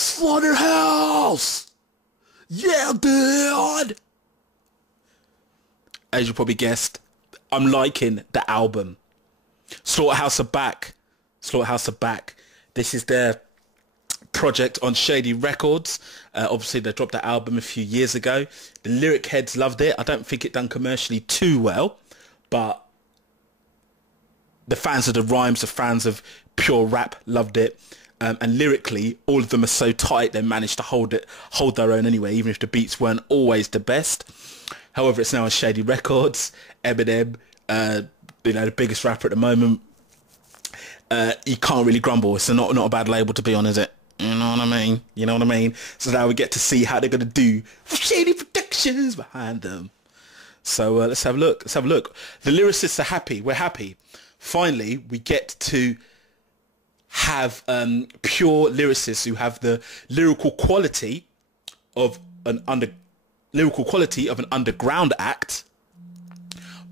Slaughterhouse! Yeah, dude! As you probably guessed, I'm liking the album. Slaughterhouse are back. Slaughterhouse are back. This is their project on Shady Records. Obviously, they dropped that album a few years ago. The lyric heads loved it. I don't think it done commercially too well, but the fans of the rhymes, the fans of pure rap loved it. And lyrically, all of them are so tight they managed to hold their own anyway, even if the beats weren't always the best. However, it's now on Shady Records. Eminem, the biggest rapper at the moment. You can't really grumble. It's not a bad label to be on, is it? You know what I mean? You know what I mean? So now we get to see how they're going to do Shady Productions behind them. So let's have a look. Let's have a look. The lyricists are happy. We're happy. Finally, we get to have pure lyricists who have the lyrical quality of an underground act,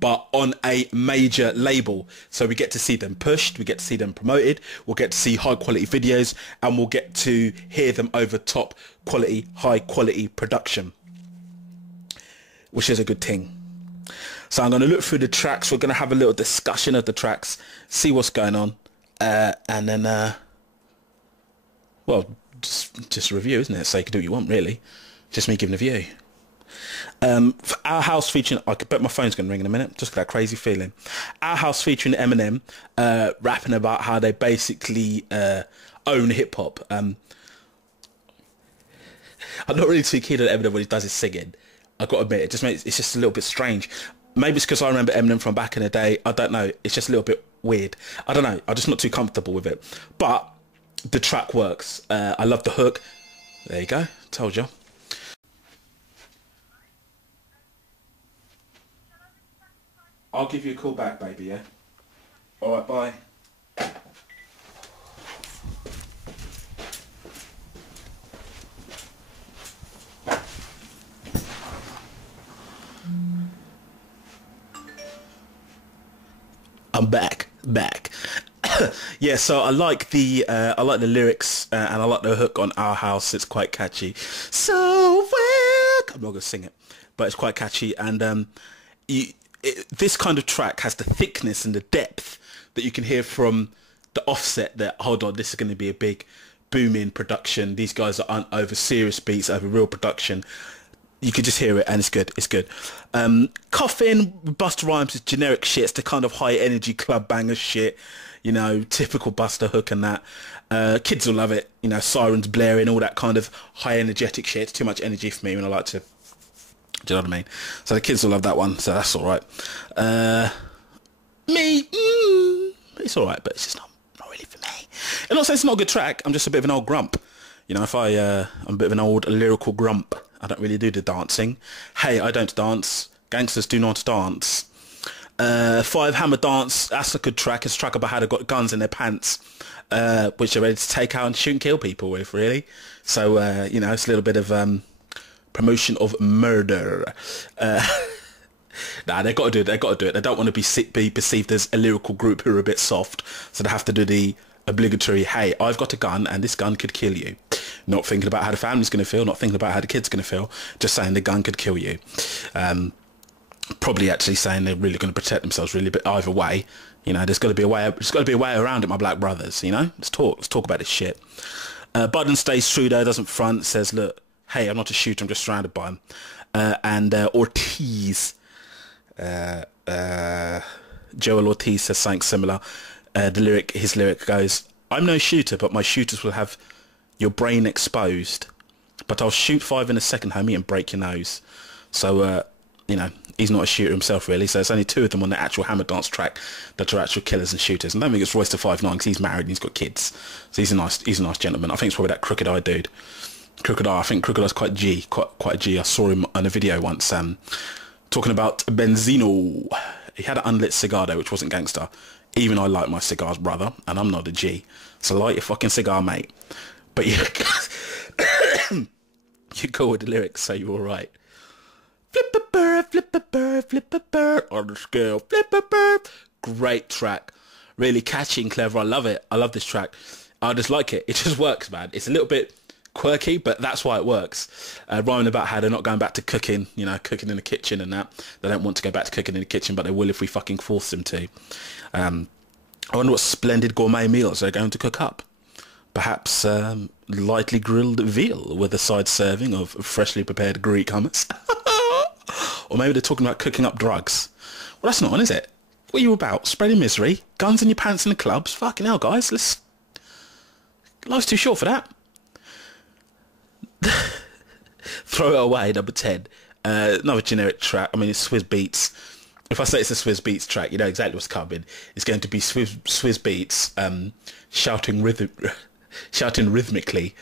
but on a major label. So we get to see them pushed, we get to see them promoted, we'll get to see high quality videos, and we'll get to hear them over top quality, high quality production, which is a good thing. So I'm going to look through the tracks. We're going to have a little discussion of the tracks, see what's going on, and then well, just a review, isn't it? So you can do what you want, really. Just me giving a view. For Our House featuring, I bet my phone's going to ring in a minute, just that crazy feeling. Our House featuring Eminem, rapping about how they basically own hip-hop. I'm not really too keen on Eminem when he does his singing. I've got to admit, it's just a little bit strange. Maybe it's because I remember Eminem from back in the day. I don't know. It's just a little bit weird. I don't know. I'm just not too comfortable with it. But the track works. I love the hook. There you go. Told you. I'll give you a call back, baby, yeah? Alright, bye. I'm back. Yeah, so I like the lyrics and I like the hook on Our House. It's quite catchy. So I'm not gonna sing it, but it's quite catchy, and this kind of track has the thickness and the depth that you can hear from the offset that, hold on, this is going to be a big booming production. These guys aren't over serious beats, over real production. You could just hear it, and it's good. It's good. Coffin, Busta Rhymes is generic shit. It's the kind of high energy club banger shit, you know, typical Busta hook and that. Kids will love it, you know, sirens blaring, all that kind of high energetic shit. It's too much energy for me when I like to. Do you know what I mean? So the kids will love that one, so that's alright. It's alright, but it's just not really for me. I'm not saying it's not a good track, I'm just a bit of an old grump. You know, I'm a bit of an old lyrical grump. I don't really do the dancing. Hey, I don't dance. Gangsters do not dance. Five Hammer Dance, that's a good track. It's a track about how they've got guns in their pants, which they're ready to take out and shoot and kill people with, really. So, you know, it's a little bit of promotion of murder. Nah, they've got to do it. They've got to do it. They don't want to be perceived as a lyrical group who are a bit soft, so they have to do the obligatory, hey, I've got a gun and this gun could kill you. Not thinking about how the family's going to feel, not thinking about how the kid's going to feel, just saying the gun could kill you. Probably actually saying they're really going to protect themselves, really, but either way, you know, there's got to be a way. There's got to be a way around it, my black brothers. You know, let's talk about this shit. Budden stays true though, doesn't front. Says, look, hey, I'm not a shooter, I'm just surrounded by him. And Ortiz, Joel Ortiz says something similar. His lyric goes, I'm no shooter, but my shooters will have your brain exposed. But I'll shoot 5 in a second, homie, and break your nose. So, you know, he's not a shooter himself, really. So it's only 2 of them on the actual Hammer Dance track that are actual killers and shooters. And I don't think it's Royce the 5'9", because he's married and he's got kids. So he's a nice gentleman. I think it's probably that Crooked Eye dude. Crooked Eye, I think Crooked Eye's quite a G. I saw him on a video once, talking about Benzino. He had an unlit cigar though, which wasn't gangster. Even I like my cigars, brother, and I'm not a G. So light your fucking cigar, mate. But yeah, you go with the lyrics, so you're alright. Flip a bird, flip a bird, flip a bird on the scale, flip a bird. Great track. Really catchy and clever. I love it. I love this track. I just like it. It just works, man. It's a little bit quirky, but that's why it works. Rhyming about how they're not going back to cooking, you know, cooking in the kitchen and that. They don't want to go back to cooking in the kitchen, but they will if we fucking force them to. I wonder what splendid gourmet meals they're going to cook up. Perhaps lightly grilled veal with a side serving of freshly prepared Greek hummus. Or maybe they're talking about cooking up drugs. Well, that's not on, is it? What are you about? Spreading misery? Guns in your pants in the clubs? Fucking hell, guys. Life's too short for that. Throw It Away, number 10. Another generic track. I mean, it's Swizz Beatz. If I say it's a Swizz Beatz track, you know exactly what's coming. It's going to be Swizz Beatz shouting rhythmically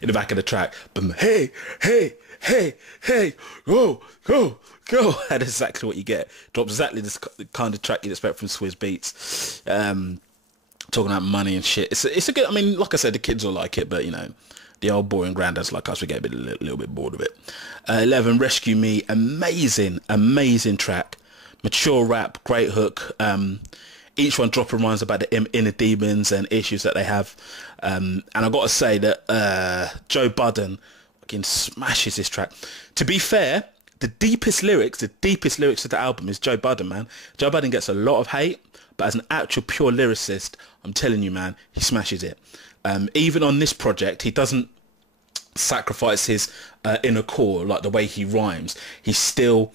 in the back of the track. Hey, hey, hey, hey, go, go, go. That's exactly what you get. Drops exactly this kind of track you'd expect from Swizz Beatz. Talking about money and shit. It's a good, I mean, like I said, the kids will like it, but, you know, the old boring granddads like us, we get a little bit bored of it. 11, Rescue Me. Amazing track. Mature rap, great hook. Each one dropping rhymes about the inner demons and issues that they have. And I got to say that Joe Budden fucking smashes this track. To be fair, the deepest lyrics of the album is Joe Budden, man. Joe Budden gets a lot of hate, but as an actual pure lyricist, I'm telling you, man, he smashes it. Even on this project, he doesn't sacrifice his inner core, like the way he rhymes. He's still...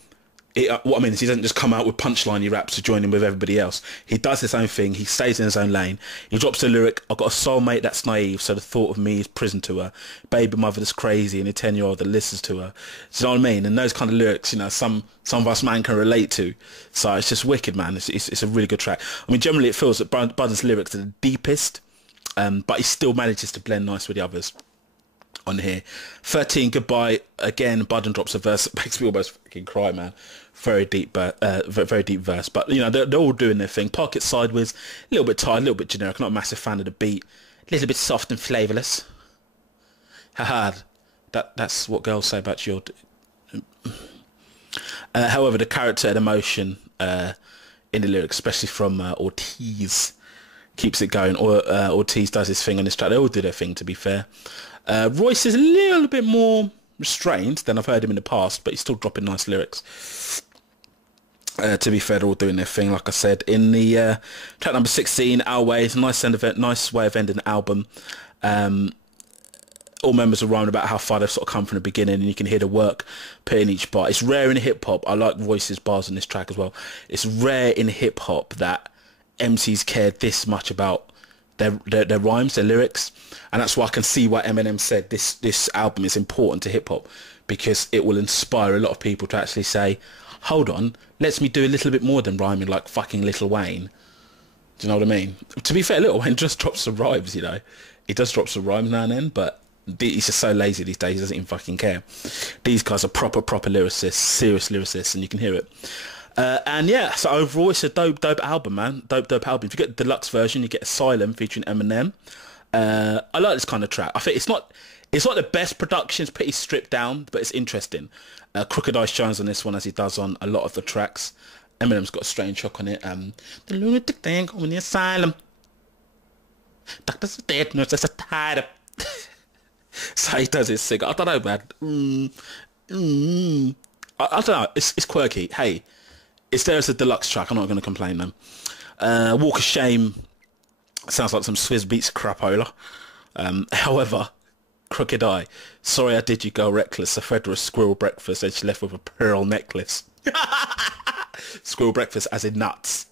what I mean is he doesn't just come out with punchline raps to join in with everybody else. He does his own thing. He stays in his own lane. He drops the lyric, I've got a soulmate that's naive, so the thought of me is prison to her. Baby mother that's crazy and a 10-year-old that listens to her. Do you know what I mean? And those kind of lyrics, you know, some of us man can relate to. So it's just wicked, man. It's a really good track. I mean, generally it feels that Budden's lyrics are the deepest, but he still manages to blend nice with the others on here. 13, Goodbye. Again, Budden drops a verse that makes me almost fucking cry, man. Very deep verse. But, you know, they're all doing their thing. Park It Sideways, a little bit tired, a little bit generic. Not a massive fan of the beat. A little bit soft and flavourless. Haha. That's what girls say about your... however, the character and emotion in the lyrics, especially from Ortiz, keeps it going. Ortiz does his thing on this track. They all do their thing, to be fair. Royce is a little bit more restrained than I've heard him in the past, but he's still dropping nice lyrics. To be fair, they're all doing their thing, like I said. In the track number 16, Our Way, it's a nice way of ending the album. All members are rhyming about how far they've sort of come from the beginning, and you can hear the work put in each bar. It's rare in hip-hop. I like Royce's bars on this track as well. It's rare in hip-hop that MCs cared this much about their rhymes, their lyrics, and that's why I can see why Eminem said this album is important to hip hop, because it will inspire a lot of people to actually say, hold on, let's me do a little bit more than rhyming like fucking Lil Wayne. Do you know what I mean? To be fair, Lil Wayne just drops some rhymes, you know. He does drop some rhymes now and then, but he's just so lazy these days, he doesn't even fucking care. These guys are proper lyricists, serious lyricists, and you can hear it. And yeah, so overall it's a dope album, man. Dope album. If you get the deluxe version, you get Asylum featuring Eminem. I like this kind of track. I think it's not the best production. It's pretty stripped down, but it's interesting. Crooked Eye shines on this one as he does on a lot of the tracks. Eminem's got a strange hook on it. The lunatic thing on the asylum. Doctors are dead, nurses are tired. So he does his thing. I don't know, man. I don't know. It's quirky. Hey. It's there as a deluxe track. I'm not going to complain then. Walk of Shame sounds like some Swizz Beatz crapola. However, Crooked Eye. Sorry I did you girl reckless. I fed her a squirrel breakfast and she left with a pearl necklace. Squirrel breakfast as in nuts.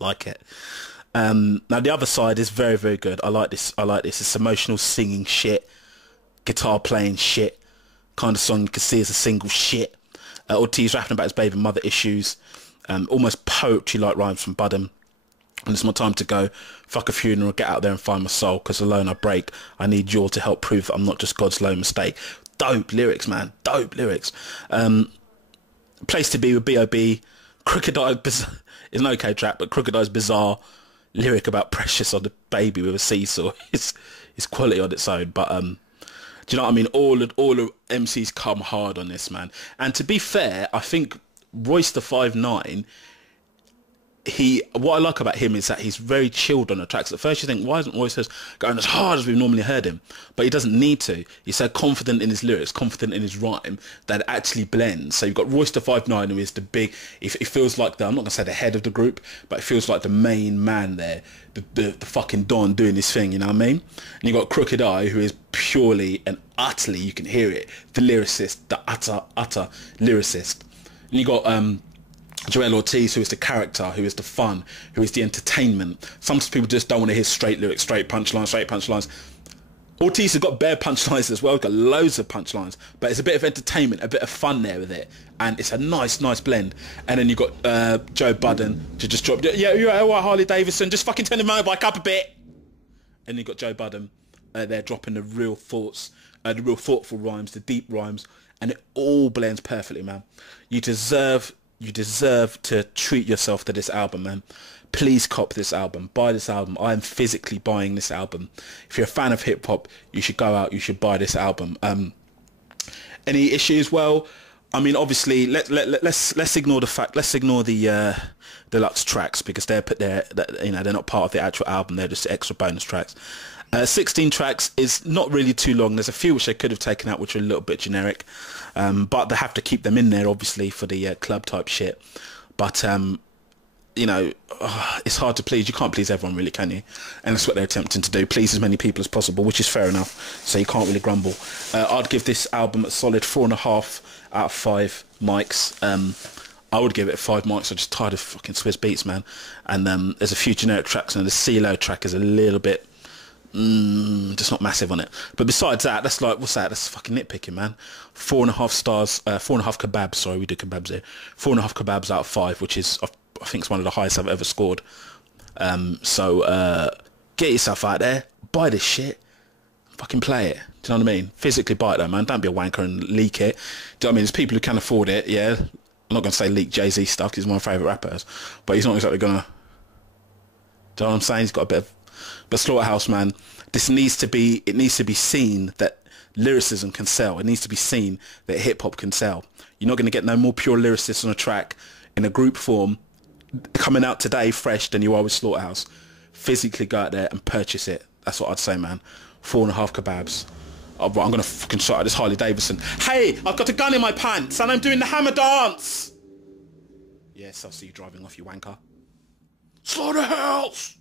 Like it. Now the other side is very, very good. I like this. It's emotional singing shit. Guitar playing shit. Kind of song you can see as a single shit. Ortiz rapping about his baby mother issues, almost poetry-like rhymes from Budden. And it's my time to go. Fuck a funeral, get out there and find my soul, because alone I break. I need you all to help prove that I'm not just God's lone mistake. Dope lyrics, man. Dope lyrics. Place to Be with B.O.B. Crooked Eye is an okay track, but Crooked Eye's bizarre lyric about Precious on the baby with a seesaw is quality on its own. But do you know what I mean? All of MCs come hard on this, man. And to be fair, I think Royce the 5'9", what I like about him is that he's very chilled on the tracks. At first you think, why isn't Royce going as hard as we've normally heard him? But he doesn't need to. He's so confident in his lyrics, confident in his rhyme, that it actually blends. So you've got Royce the 5'9", who is the big, it feels like I'm not going to say the head of the group, but it feels like the main man there, the fucking Don doing his thing, you know what I mean? And you've got Crooked Eye, who is purely and utterly, you can hear it, the lyricist, the utter lyricist. And you got Joel Ortiz, who is the character, who is the fun, who is the entertainment. Some people just don't want to hear straight lyrics, straight punchlines. Ortiz has got bare punchlines as well. He's got loads of punchlines, but it's a bit of entertainment, a bit of fun there with it, and it's a nice blend. And then you've got Joe Budden to just drop, yeah, you're right, Harley Davidson, just fucking turn the motorbike up a bit. And you've got Joe Budden there dropping the real thoughts, the real thoughtful rhymes, the deep rhymes, and it all blends perfectly, man. You deserve to treat yourself to this album, man. Please cop this album, buy this album. I am physically buying this album. If you're a fan of hip hop, you should go out, you should buy this album. Any issues? Well, I mean, obviously, let's ignore the fact, let's ignore the deluxe tracks, because they're put there, you know, they're not part of the actual album, they're just extra bonus tracks. 16 tracks is not really too long. There's a few which they could have taken out which are a little bit generic, but they have to keep them in there obviously for the club type shit. But you know, it's hard to please. You can't please everyone really, can you? And that's what they're attempting to do, please as many people as possible, which is fair enough, so you can't really grumble. I'd give this album a solid 4.5 out of 5 mics. I would give it 5 mics. I'm just tired of fucking Swiss Beats, man. And there's a few generic tracks, and the CeeLo track is a little bit just not massive on it. But besides that, that's like, what's that? That's fucking nitpicking, man. 4.5 stars, 4.5 kebabs. Sorry, we do kebabs here. 4.5 kebabs out of 5, which is, I think, it's one of the highest I've ever scored. So get yourself out there, buy this shit, fucking play it. Do you know what I mean? Physically buy it though, man. Don't be a wanker and leak it. Do you know what I mean? There's people who can afford it. Yeah, I'm not gonna say leak Jay-Z stuff because he's one of my favourite rappers, but he's not exactly gonna. Do you know what I'm saying? He's got a bit of. But Slaughterhouse, man, it needs to be seen that lyricism can sell. It needs to be seen that hip hop can sell. You're not going to get no more pure lyricists on a track in a group form coming out today fresh than you are with Slaughterhouse. Physically go out there and purchase it. That's what I'd say, man. 4.5 kebabs. I'm going to fucking shot at this Harley Davidson. Hey, I've got a gun in my pants and I'm doing the hammer dance. Yes, I'll see you driving off, you wanker. Slaughterhouse!